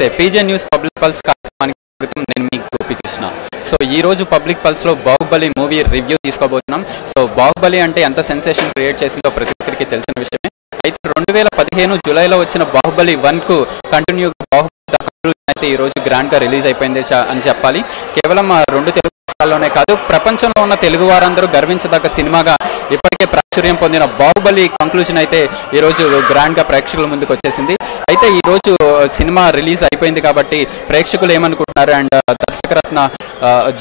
నమస్తే PJ news public pulse కార్యక్రమానికి స్వాగతం. నేను మీ గోపికృష్ణ. సో ఈ రోజు పబ్లిక్ పల్స్ లో బాహుబలి మూవీ రివ్యూ తీసుకోబోతున్నాం. సో బాహుబలి అంటే ఎంత సెన్సేషన్ క్రియేట్ చేసిందో ప్రతి ఒక్కరికి తెలిసిన విషయమే. అయితే 2015 జూలైలో వచ్చిన బాహుబలి 1 కు కంటిన్యూగా బాహుబలి అయితే ఈ రోజు గ్రాండ్ గా రిలీజ్ అయిపోయింది అని చెప్పాలి. కేవలం 2 తెలుగు రాష్ట్రాల్లోనే కాదు, ప్రపంచంలో ఉన్న తెలుగు వారందరూ గర్వించదగ్గ సినిమాగా ఇప్పటికే ప్రాచుర్యం పొందిన బాహుబలి కంక్లూజన్ అయితే ఈ రోజు గ్రాండ్ గా ప్రేక్షకుల ముందుకు వచ్చేసింది. అయితే ఈ రోజు సినిమా రిలీజ్ అయిపోయింది కాబట్టి ప్రేక్షకులు ఏమనుకుంటున్నారు అండ్ దర్శకరత్న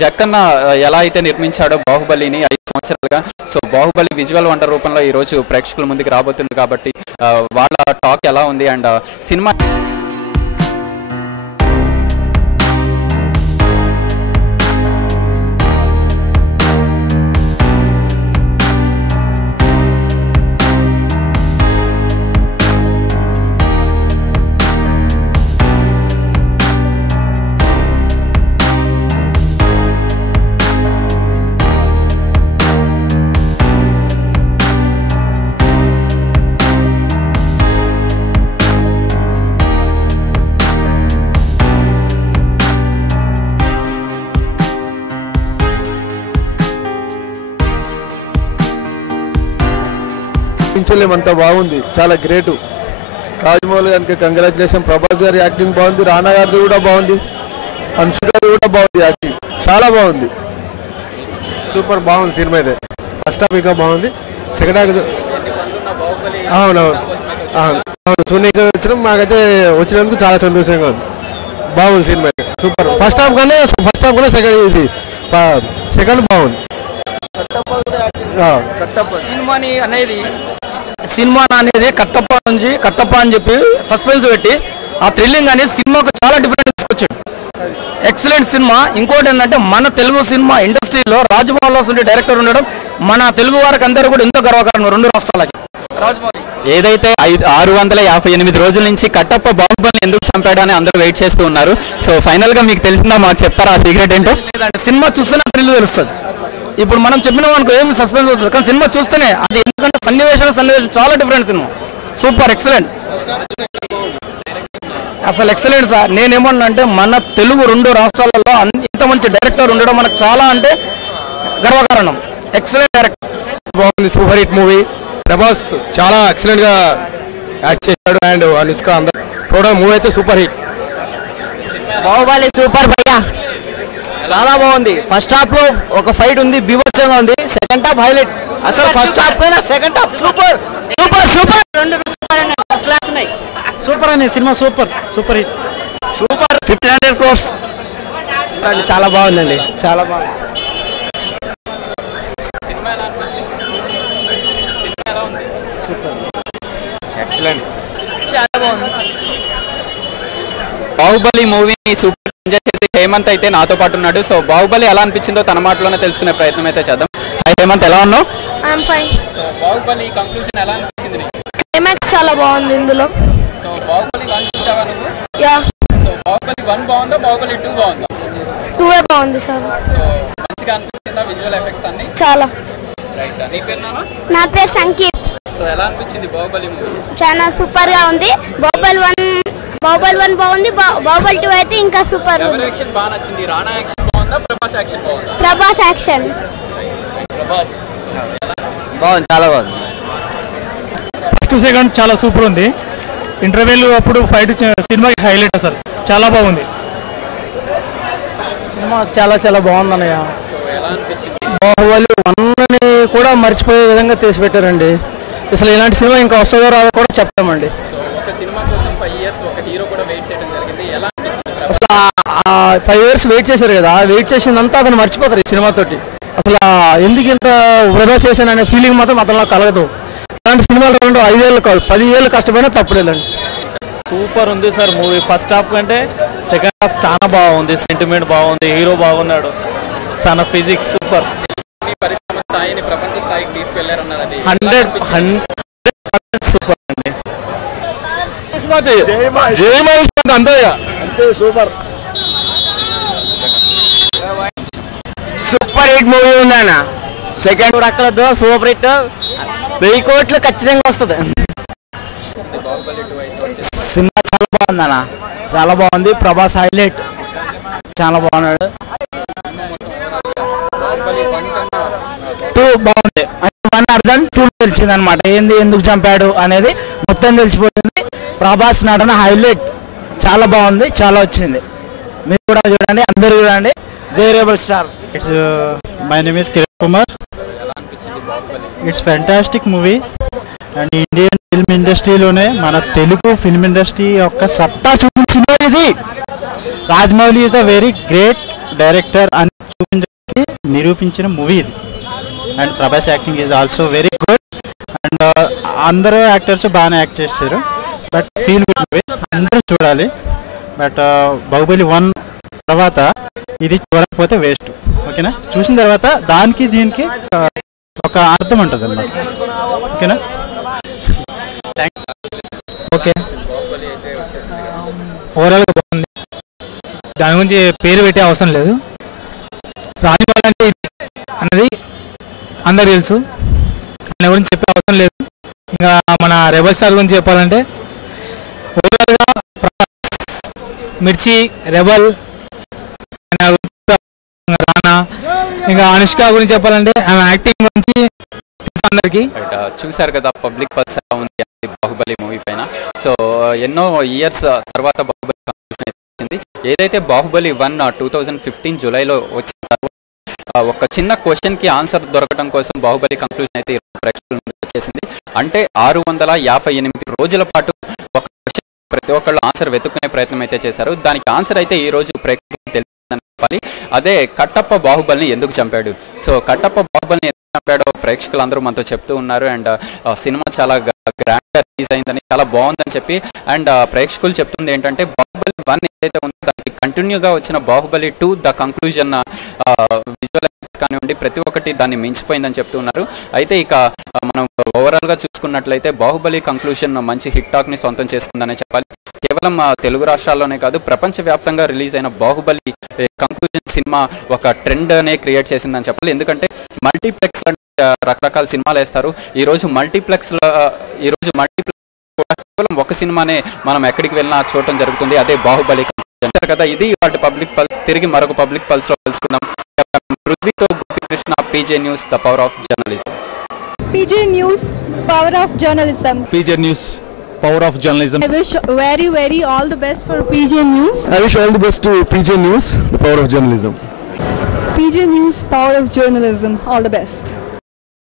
జక్కన్న ఎలా అయితే నిర్మించాడో బాహుబలిని 5 సంవత్సరాలుగా, సో బాహుబలి విజువల్ వండర్ రూపంలో ఈ రోజు ప్రేక్షకుల ముందుకు రాబోతుంది కాబట్టి వాళ్ళ టాక్ ఎలా ఉంది అండ్ సినిమా అంత బాగుంది, చాలా గ్రేటు. రాజమౌళి గారికి కంగ్రాచులేషన్. ప్రభాస్ గారి యాక్టింగ్ బాగుంది, రానా గారిది కూడా బాగుంది, అంశు గారి కూడా బాగుంది, యాక్టింగ్ చాలా బాగుంది, సూపర్ బాగుంది సినిమా. అయితే ఫస్ట్ హాఫ్ ఇంకా బాగుంది, సెకండ్ హాఫ్ అవునవును సునీక వచ్చిన మాకైతే వచ్చినందుకు చాలా సంతోషంగా ఉంది. బాగుంది సినిమా, సూపర్. ఫస్ట్ హాఫ్ కన్నా సెకండ్ బాగుంది. సినిమా అనేది కట్టప్ప అని చెప్పి సస్పెన్స్ పెట్టి ఆ థ్రిల్లింగ్ అనేది సినిమాకు చాలా డిఫరెంట్ తీసుకొచ్చాడు. Excellent cinema. ఇంకోటి ఏంటంటే మన తెలుగు సినిమా ఇండస్ట్రీలో రాజమౌళి డైరెక్టర్ ఉండడం మన తెలుగు వారికి అందరూ కూడా ఎంతో గర్వకారణం 2 రాష్ట్రాలకి. ఏదైతే 658 రోజుల నుంచి కట్టప్ప బాహుబలిని ఎందుకు చంపాడని అందరూ వెయిట్ చేస్తూ ఉన్నారు. సో ఫైనల్ గా మీకు తెలిసిందా, మాకు చెప్తారా ఆ సీక్రెట్ ఏంటో? లేదంటే సినిమా చూస్తేనే థ్రిల్ తెలుస్తుంది. ఇప్పుడు మనం చెప్పిన మనకు ఏమి సస్పెన్స్ అవుతుంది, కానీ సినిమా చూస్తేనే అది, ఎందుకంటే సన్నివేశం చాలా డిఫరెంట్ సినిమా. సూపర్ ఎక్సలెంట్, అసలు ఎక్సలెంట్ సార్. నేనేమన్నా అంటే మన తెలుగు 2 రాష్ట్రాలలో ఇంత మంచి డైరెక్టర్ ఉండడం మనకు చాలా అంటే గర్వకారణం. ఎక్సలెంట్ డైరెక్టర్, బాగుంది, సూపర్ హిట్ మూవీ. ప్రభాస్ చాలా ఎక్సలెంట్ గా యాక్ట్ చేశాడు అండ్ అనుష్క అందరూ టోటల్ మూవీ అయితే సూపర్ హిట్. బాహుబలి సూపర్ భయ్యా, చాలా బాగుంది. ఫస్ట్ హాఫ్ లో ఒక ఫైట్ ఉంది, బీభత్సంగా ఉంది. Second half highlight. అసలు ఫస్ట్ హాఫ్ కన్నా second half super super super 2 class ఉన్నాయి. సూపర్ అనే cinema, super hit, super 1500 crores. చాలా బాగుందండి, చాలా బాగుంది. ఎక్సలెంట్, చాలా బాగుంది. బాహుబలి మూవీని సూపర్ ఎంజాయ్ చేసి హేమంత్ అయితే నాతో పాటు ఉన్నాడు. సో బాహుబలి ఎలా అనిపించిందో తన మాటలోనే తెలుసుకునే ప్రయత్నం అయితే చేద్దాం. హై హేమంత్, ఎలా ఉన్నావు? I'm fine. So Baahubali conclusion ఎలా అనిపించింది నీకు? క్లైమాక్స్ చాలా బాగుంది ఇందులో. సో బాహుబలి 1 చూసావా నువ్వు? యా. సో బాహుబలి 1 బాగుందా, బాహుబలి 2 బాగుందా? 2 బాగుంది సార్. సో మంచిగా అనిపించిందా విజువల్ ఎఫెక్ట్స్ అన్ని? చాలా. రైట్. నీ పేరు నాన్న? నా పేరు సంకీత్. సో ఎలా అనిపించింది బాహుబలి మూవీ? చాలా సూపర్ గా ఉంది. బాహుబలి 1 బాగుంది, బాహుబలి 2 అయితే ఇంకా సూపర్. ఎవరి యాక్షన్ బాగా నచ్చింది? రానా యాక్షన్ బాగుందా, ప్రభాస్ యాక్షన్ బాగుందా? ప్రభాస్ యాక్షన్ ప్రభాస్ బాగుంది, చాలా బాగుంది. ఫస్ట్ సెకండ్ చాలా సూపర్ ఉంది. ఇంటర్వెల్ అప్పుడు ఫైట్ సినిమాకి హైలైట్, అసలు చాలా బాగుంది సినిమా. చాలా బాగుంది అన్నయ్య. సో ఎలా అనిపించింది? బాహుబలి 1ని కూడా మర్చిపోయే విధంగా తీసి పెట్టారండి. అసలు ఇలాంటి సినిమా ఇంకా వస్తుందో రాదో కూడా చెప్పామండి. సో ఒక సినిమా కోసం 5 years ఒక హీరో కూడా వెయిట్ చేయడం జరిగింది. ఎలా అనిపిస్తుంది? అసలు 5 years వెయిట్ చేశారు కదా, వెయిట్ చేసిందంతా అతను మర్చిపోతారు ఈ సినిమాతోటి. అసలు ఎందుకు ఇంత వృధా చేశాను అనే ఫీలింగ్ మాత్రం అతను కలగదు. అలాంటి సినిమాలు 5 ఏళ్ళు కాదు, 10 ఏళ్ళు కష్టపడినా తప్పలేదండి. సూపర్ ఉంది సార్ మూవీ. ఫస్ట్ హాఫ్ కంటే సెకండ్ హాఫ్ చాలా బాగుంది, సెంటిమెంట్ బాగుంది, హీరో బాగున్నాడు, చాలా ఫిజిక్స్ సూపర్. పరిశ్రమ స్థాయిని ప్రపంచ స్థాయికి తీసుకెళ్లారన్నారు, అది 100% సూపర్ అండి. అంతే సూపర్. సూపర్ హిట్ మూవీ ఉందన్న. సెకండ్ అక్కడ సూపర్ హిట్ 1000 కోట్లు ఖచ్చితంగా వస్తుంది. సినిమా చాలా బాగుందన్న. చాలా బాగుంది. ప్రభాస్ హైలైట్, చాలా బాగున్నాడు. 2 బాగుంది. 1 అర్థం 2 తెలిసింది అనమాట. ఏంది ఎందుకు చంపాడు అనేది మొత్తం తెలిసిపోతుంది. ప్రభాస్ నటన హైలైట్, చాలా బాగుంది, చాలా వచ్చింది. మీరు కూడా చూడండి, అందరూ చూడండి. జై rebel star. It's my name is Kiran Kumar. It's fantastic movie and Indian film industry లోనే మన తెలుగు ఫిల్మ్ ఇండస్ట్రీ యొక్క సత్తా చూపించినది ఇది. Rajamouli is the very great director అని చూపించడానికి నిరూపించిన మూవీ ఇది. And Prabhas acting is also very good. And అందరూ యాక్టర్స్ బాగానే యాక్ట్ చేశారు. బట్ ఫీల్ గుడ్ మూవీ, అందరూ చూడాలి. బట్ బాహుబలి 1 తర్వాత ఇది చూడకపోతే వేస్ట్. ఓకేనా? చూసిన తర్వాత దానికి దీనికి ఒక అర్థం ఉంటుంది అన్నమాట. ఓకేనా? ఓకే, ఓవరాల్గా బాగుంది. దాని గురించి పేరు పెట్టే అవసరం లేదు. రాజమౌళి అంటే ఇది అన్నది అందరు తెలుసు, దాని గురించి చెప్పే అవసరం లేదు. ఇంకా మన రెబల్ స్టార్ గురించి చెప్పాలంటే ఓవరాల్గా మిర్చి, రెబల్, రానా, ఇంకా అనుష్క గురించి చెప్పాలంటే ఆమె యాక్టింగ్ గురించి అందరికి చూశారు కదా పబ్లిక్ పల్స్ ఎలా ఉంది బాహుబలి మూవీ పైన. సో ఎన్నో ఇయర్స్ తర్వాత బాహుబలి కంక్లూజన్ వచ్చింది. ఏదైతే బాహుబలి 1 2015 జూలైలో వచ్చిన తర్వాత ఒక చిన్న క్వశ్చన్కి ఆన్సర్ దొరకడం కోసం బాహుబలి కంక్లూజన్ అయితే ప్రేక్షకుల ముందుకు వచ్చేసింది. అంటే 658 రోజుల పాటు ఒక క్వశ్చన్ ప్రతి ఒక్కళ్ళు ఆన్సర్ వెతుక్కునే ప్రయత్నం అయితే చేశారు. దానికి ఆన్సర్ అయితే ఈ రోజు ప్రేక్షకులకు తెలిసిందని చెప్పాలి. అదే కట్టప్ప బాహుబలిని ఎందుకు చంపాడు. సో కట్టప్ప బాహుబలిని ఎందుకు చంపాడో ప్రేక్షకులు అందరూ మనతో చెప్తూ ఉన్నారు. అండ్ సినిమా చాలా గ్రాండ్గా రిలీజ్ అయిందని, చాలా బాగుందని చెప్పి. అండ్ ప్రేక్షకులు చెప్తుంది ఏంటంటే బాహుబలి 1 ఏదైతే ఉందో దానికి కంటిన్యూగా వచ్చిన బాహుబలి 2 ద కంక్లూజన్ విజువల్ కానివ్వండి ప్రతి ఒక్కటి దాన్ని మించిపోయిందని చెప్తూ ఉన్నారు. అయితే ఇక మనం ఓవరాల్గా చూసుకున్నట్లయితే బాహుబలి కంక్లూజన్ మంచి హిట్ టాక్ని సొంతం చేసుకుందనే చెప్పాలి. కేవలం తెలుగు రాష్ట్రాల్లోనే కాదు, ప్రపంచవ్యాప్తంగా రిలీజ్ అయిన బాహుబలి కంక్లూజన్ సినిమా ఒక ట్రెండ్నే క్రియేట్ చేసిందని చెప్పాలి. ఎందుకంటే మల్టీప్లెక్స్ రకరకాల సినిమాలు వేస్తారు. ఈరోజు మల్టీప్లెక్స్లో కేవలం ఒక సినిమానే మనం ఎక్కడికి వెళ్ళినా చూడటం జరుగుతుంది. అదే బాహుబలి కంక్లూజన్ కదా. ఇది వాటి పబ్లిక్ పల్స్. తిరిగి మరొక పబ్లిక్ పల్స్లో కలుసుకుందాం. పృథ్వీతో Gopikrishna, PJ news, the power of journalism. PJ News, power of journalism. PJ News, power of journalism. I wish very all the best for PJ News. I wish all the best to PJ News, the power of journalism. PJ News, power of journalism. All the best.